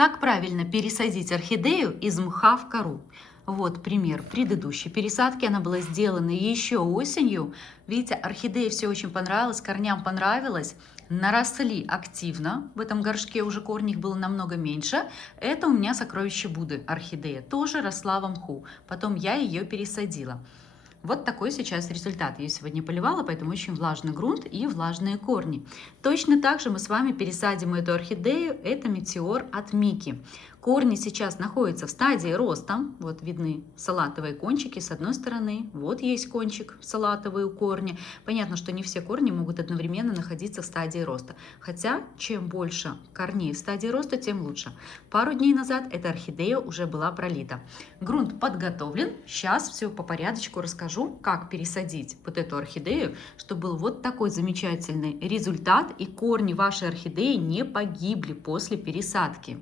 Как правильно пересадить орхидею из мха в кору? Вот пример предыдущей пересадки. Она была сделана еще осенью. Видите, орхидеи все очень понравилось, корням понравилось. Наросли активно. В этом горшке уже корней их было намного меньше. Это у меня сокровище Будды орхидея. Тоже росла в мху. Потом я ее пересадила. Вот такой сейчас результат. Я сегодня поливала, поэтому очень влажный грунт и влажные корни. Точно так же мы с вами пересадим эту орхидею. Это метеор от Мики. Корни сейчас находятся в стадии роста. Вот видны салатовые кончики с одной стороны. Вот есть кончик салатовый у корня. Понятно, что не все корни могут одновременно находиться в стадии роста. Хотя, чем больше корней в стадии роста, тем лучше. Пару дней назад эта орхидея уже была пролита. Грунт подготовлен. Сейчас все по порядочку расскажу, как пересадить вот эту орхидею, чтобы был вот такой замечательный результат и корни вашей орхидеи не погибли после пересадки.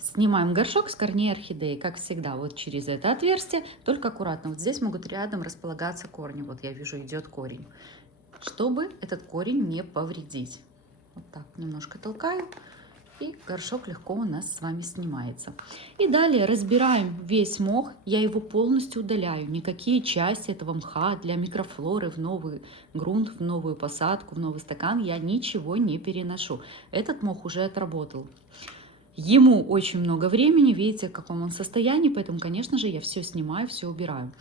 Снимаем горшок с корней орхидеи, как всегда, вот через это отверстие, только аккуратно. Вот здесь могут рядом располагаться корни. Вот я вижу, идет корень. Чтобы этот корень не повредить. Вот так немножко толкаю. И горшок легко у нас с вами снимается. И далее разбираем весь мох. Я его полностью удаляю. Никакие части этого мха для микрофлоры в новый грунт, в новую посадку, в новый стакан я ничего не переношу. Этот мох уже отработал. Ему очень много времени, видите, в каком он состоянии, поэтому, конечно же, я все снимаю, все убираю.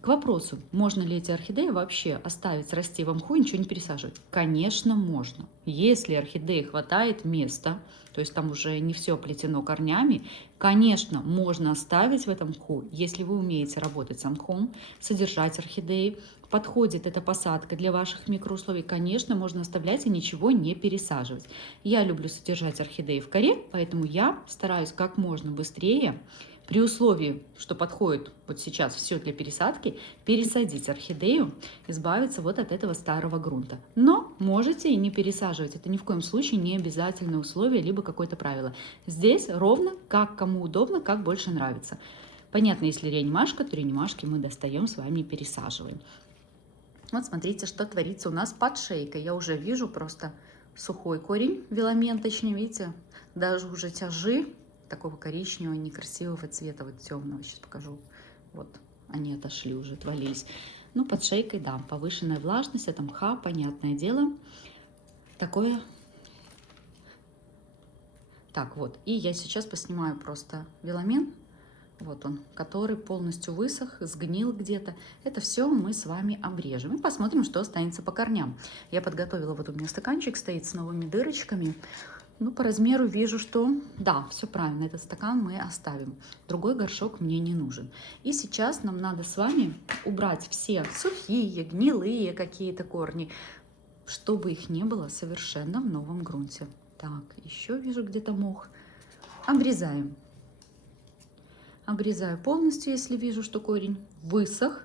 К вопросу, можно ли эти орхидеи вообще оставить расти в мху и ничего не пересаживать? Конечно, можно. Если орхидеи хватает места, то есть там уже не все оплетено корнями, конечно, можно оставить в этом мху, если вы умеете работать с мхом, содержать орхидеи. Подходит эта посадка для ваших микроусловий, конечно, можно оставлять и ничего не пересаживать. Я люблю содержать орхидеи в коре, поэтому я стараюсь как можно быстрее, при условии, что подходит вот сейчас все для пересадки, пересадить орхидею, избавиться вот от этого старого грунта. Но можете и не пересаживать. Это ни в коем случае не обязательное условие, либо какое-то правило. Здесь ровно как кому удобно, как больше нравится. Понятно, если реанимашка, то реанимашки мы достаем с вами и пересаживаем. Вот смотрите, что творится у нас под шейкой. Я уже вижу просто сухой корень, веломен, точнее, видите, даже уже тяжи такого коричневого, некрасивого цвета, вот темного. Сейчас покажу. Вот они отошли уже, отвалились. Ну, под шейкой, да, повышенная влажность, это мха, понятное дело. Такое. Так, вот. И я сейчас поснимаю просто веломен. Вот он, который полностью высох, сгнил где-то. Это все мы с вами обрежем и посмотрим, что останется по корням. Я подготовила, вот у меня стаканчик стоит с новыми дырочками. Ну, по размеру вижу, что да, все правильно, этот стакан мы оставим. Другой горшок мне не нужен. И сейчас нам надо с вами убрать все сухие, гнилые какие-то корни, чтобы их не было совершенно в новом грунте. Так, еще вижу где-то мох. Обрезаем. Обрезаю полностью, если вижу, что корень высох,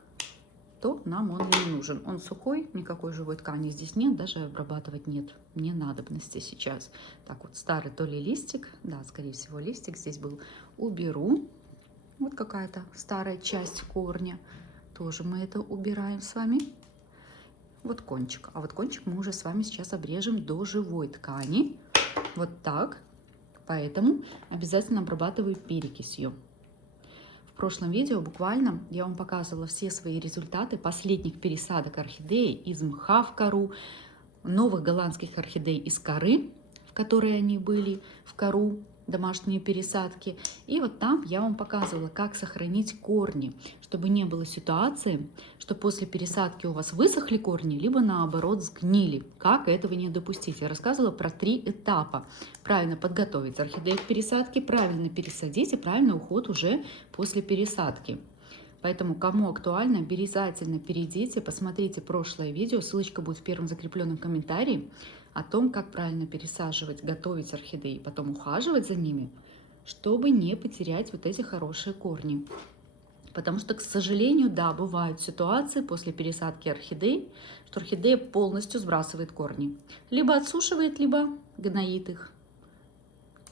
то нам он не нужен. Он сухой, никакой живой ткани здесь нет, даже обрабатывать нет мне надобности сейчас. Так вот, старый то ли листик, да, скорее всего листик здесь был, уберу. Вот какая-то старая часть корня, тоже мы это убираем с вами. Вот кончик, а вот кончик мы уже с вами сейчас обрежем до живой ткани, вот так, поэтому обязательно обрабатываю перекисью. В прошлом видео буквально я вам показывала все свои результаты последних пересадок орхидей из мха в кору, новых голландских орхидей из коры, в которой они были, в кору, домашние пересадки. И вот там я вам показывала, как сохранить корни, чтобы не было ситуации, что после пересадки у вас высохли корни, либо наоборот сгнили. Как этого не допустить? Я рассказывала про 3 этапа. Правильно подготовить орхидею к пересадке, правильно пересадить и правильный уход уже после пересадки. Поэтому, кому актуально, обязательно перейдите, посмотрите прошлое видео, ссылочка будет в первом закрепленном комментарии, о том, как правильно пересаживать, готовить орхидеи, потом ухаживать за ними, чтобы не потерять вот эти хорошие корни. Потому что, к сожалению, да, бывают ситуации после пересадки орхидей, что орхидея полностью сбрасывает корни. Либо отсушивает, либо гноит их.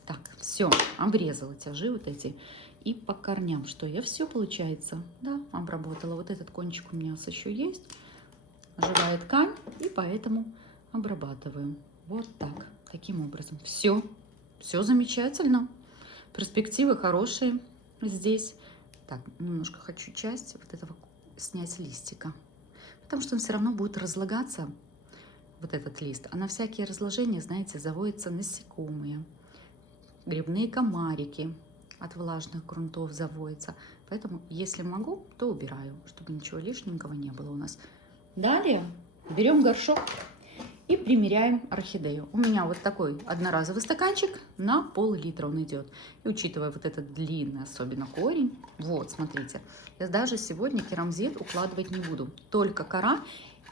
Так, все, обрезала тяжи вот эти. И по корням, что я все, получается, да, обработала. Вот этот кончик у меня еще есть, живая ткань, и поэтому обрабатываю. Вот так, таким образом. Все замечательно. Перспективы хорошие здесь. Так, немножко хочу часть вот этого снять с листика, потому что он все равно будет разлагаться, вот этот лист. А на всякие разложения, знаете, заводятся насекомые, грибные комарики от влажных грунтов заводятся. Поэтому, если могу, то убираю, чтобы ничего лишнего не было у нас. Далее берем горшок и примеряем орхидею. У меня вот такой одноразовый стаканчик, на пол-литра он идет. И учитывая вот этот длинный, особенно корень, вот, смотрите, я даже сегодня керамзит укладывать не буду, только кора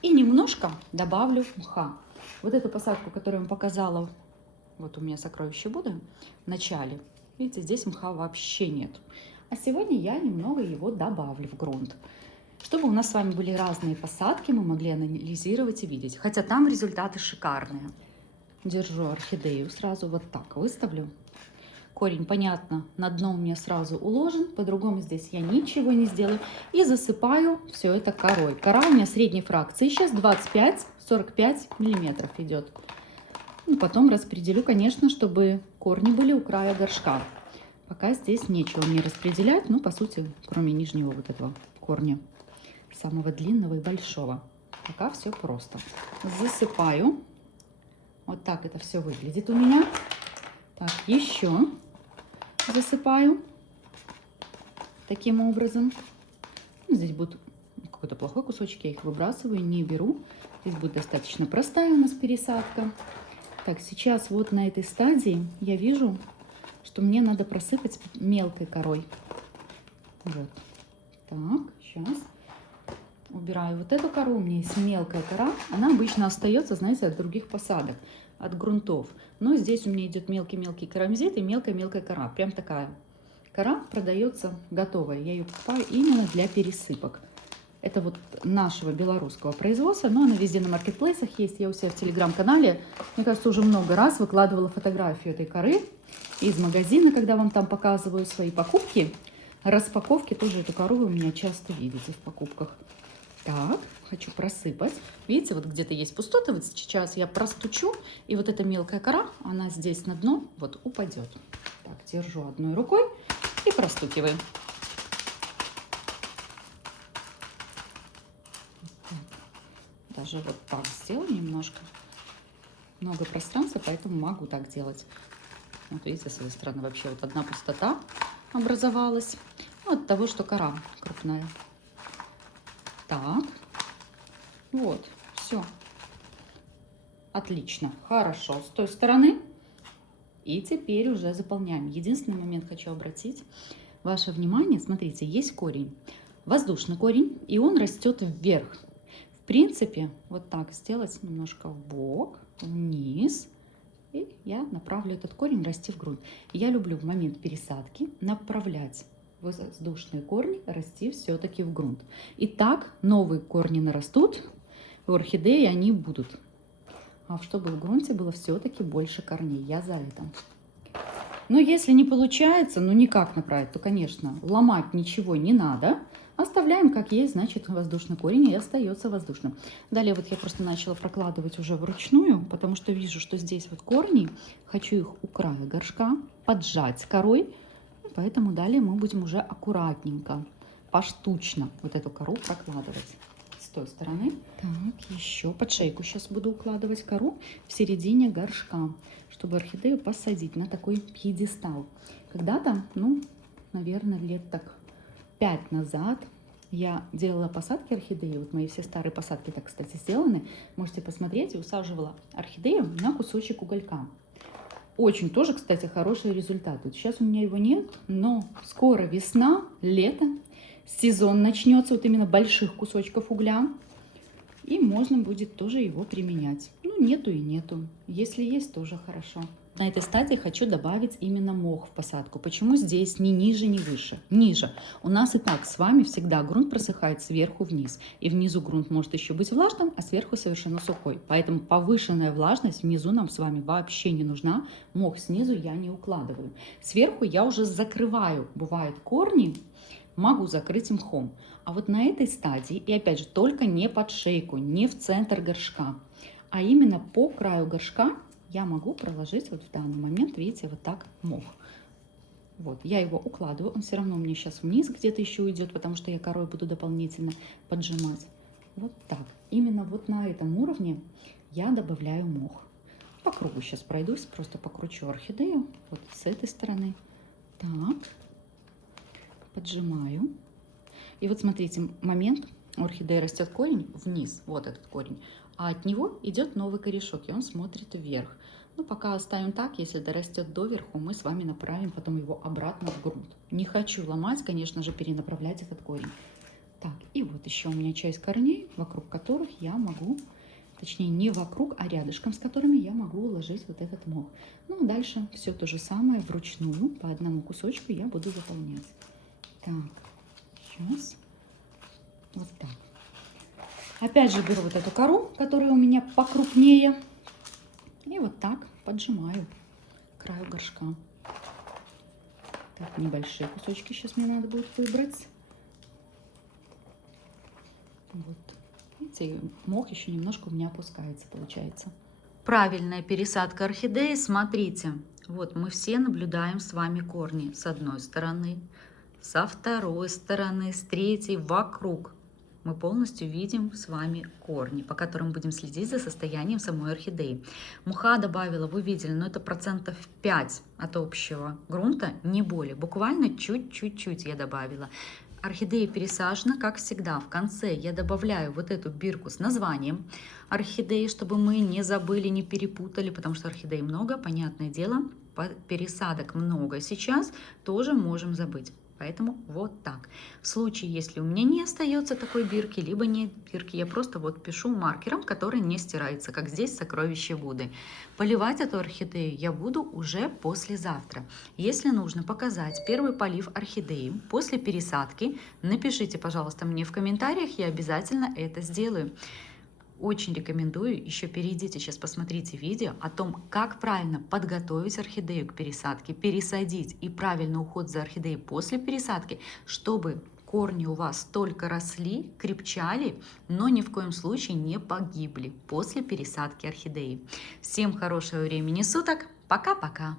и немножко добавлю мха. Вот эту посадку, которую я вам показала, вот у меня сокровище Будды в начале, видите, здесь мха вообще нет. А сегодня я немного его добавлю в грунт, чтобы у нас с вами были разные посадки, мы могли анализировать и видеть. Хотя там результаты шикарные. Держу орхидею, сразу вот так выставлю. Корень, понятно, на дно у меня сразу уложен, по-другому здесь я ничего не сделаю. И засыпаю все это корой. Кора у меня средней фракции, сейчас 25-45 миллиметров идет. Ну, потом распределю, конечно, чтобы корни были у края горшка. Пока здесь нечего мне распределять, ну, по сути, кроме нижнего вот этого корня, самого длинного и большого. Пока все просто. Засыпаю. Вот так это все выглядит у меня. Так, еще засыпаю таким образом. Здесь будет какой-то плохой кусочек, я их выбрасываю, не беру. Здесь будет достаточно простая у нас пересадка. Так, сейчас вот на этой стадии я вижу, что мне надо просыпать мелкой корой. Вот. Так, сейчас. Убираю вот эту кору, у меня есть мелкая кора, она обычно остается, знаете, от других посадок, от грунтов. Но здесь у меня идет мелкий-мелкий керамзит и мелкая-мелкая кора, прям такая. Кора продается готовая, я ее покупаю именно для пересыпок. Это вот нашего белорусского производства, но она везде на маркетплейсах есть, я у себя в телеграм-канале, мне кажется, уже много раз выкладывала фотографию этой коры из магазина, когда вам там показываю свои покупки. Распаковки тоже эту кору вы у меня часто видите в покупках. Так, хочу просыпать. Видите, вот где-то есть пустоты. Вот сейчас я простучу, и вот эта мелкая кора, она здесь на дно вот упадет. Так, держу одной рукой и простукиваю. Даже вот так сделаю немножко. Много пространства, поэтому могу так делать. Вот видите, с этой стороны вообще вот одна пустота образовалась. От того, что кора крупная. Так, вот, все. Отлично, хорошо. С той стороны. И теперь уже заполняем. Единственный момент хочу обратить ваше внимание. Смотрите, есть корень. Воздушный корень, и он растет вверх. В принципе, вот так сделать немножко в бок, вниз. И я направлю этот корень расти в грунт. Я люблю в момент пересадки направлять воздушные корни расти все-таки в грунт. И так новые корни нарастут, в орхидеи они будут. А чтобы в грунте было все-таки больше корней. Я за это. Но если не получается, ну никак направить, то, конечно, ломать ничего не надо. Оставляем как есть, значит, воздушный корень и остается воздушным. Далее вот я просто начала прокладывать уже вручную, потому что вижу, что здесь вот корни. Хочу их у края горшка поджать корой. Поэтому далее мы будем уже аккуратненько, поштучно вот эту кору прокладывать с той стороны. Так, еще под шейку сейчас буду укладывать кору в середине горшка, чтобы орхидею посадить на такой пьедестал. Когда-то, ну, наверное, лет так 5 назад я делала посадки орхидеи. Вот мои все старые посадки так, кстати, сделаны. Можете посмотреть, и усаживала орхидею на кусочек уголька. Очень тоже, кстати, хороший результат. Вот сейчас у меня его нет, но скоро весна, лето, сезон начнется вот именно больших кусочков угля. И можно будет тоже его применять. Ну, нету и нету. Если есть, тоже хорошо. На этой стадии хочу добавить именно мох в посадку. Почему здесь ни ниже, ни выше? Ниже. У нас и так с вами всегда грунт просыхает сверху вниз. И внизу грунт может еще быть влажным, а сверху совершенно сухой. Поэтому повышенная влажность внизу нам с вами вообще не нужна. Мох снизу я не укладываю. Сверху я уже закрываю. Бывают корни, могу закрыть мхом. А вот на этой стадии, и опять же, только не под шейку, не в центр горшка, а именно по краю горшка, я могу проложить вот в данный момент, видите, вот так мох. Вот, я его укладываю, он все равно у меня сейчас вниз где-то еще уйдет, потому что я корой буду дополнительно поджимать. Вот так. Именно вот на этом уровне я добавляю мох. По кругу сейчас пройдусь, просто покручу орхидею. Вот с этой стороны. Так. Поджимаю. И вот смотрите, момент. У орхидеи растет корень вниз, вот этот корень, а от него идет новый корешок, и он смотрит вверх. Ну, пока оставим так, если дорастет доверху, мы с вами направим потом его обратно в грунт. Не хочу ломать, конечно же, перенаправлять этот корень. Так, и вот еще у меня часть корней, вокруг которых я могу, точнее не вокруг, а рядышком с которыми я могу уложить вот этот мох. Ну, а дальше все то же самое вручную, по одному кусочку я буду заполнять. Так, сейчас. Вот так. Опять же беру вот эту кору, которая у меня покрупнее. И вот так поджимаю к краю горшка. Так, небольшие кусочки сейчас мне надо будет выбрать. Вот. Видите, мох еще немножко у меня опускается, получается. Правильная пересадка орхидеи, смотрите. Вот мы все наблюдаем с вами корни с одной стороны, со второй стороны, с третьей, вокруг. Мы полностью видим с вами корни, по которым будем следить за состоянием самой орхидеи. Мха добавила, вы видели, но это процентов 5 от общего грунта, не более. Буквально чуть-чуть я добавила. Орхидея пересажена, как всегда. В конце я добавляю вот эту бирку с названием орхидеи, чтобы мы не забыли, не перепутали, потому что орхидей много, понятное дело, пересадок много сейчас, тоже можем забыть. Поэтому вот так. В случае, если у меня не остается такой бирки, либо нет бирки, я просто вот пишу маркером, который не стирается, как здесь сокровище Будды. Поливать эту орхидею я буду уже послезавтра. Если нужно показать первый полив орхидеи после пересадки, напишите, пожалуйста, мне в комментариях, я обязательно это сделаю. Очень рекомендую, еще перейдите, сейчас посмотрите видео о том, как правильно подготовить орхидею к пересадке, пересадить и правильный уход за орхидеей после пересадки, чтобы корни у вас только росли, крепчали, но ни в коем случае не погибли после пересадки орхидеи. Всем хорошего времени суток, пока-пока!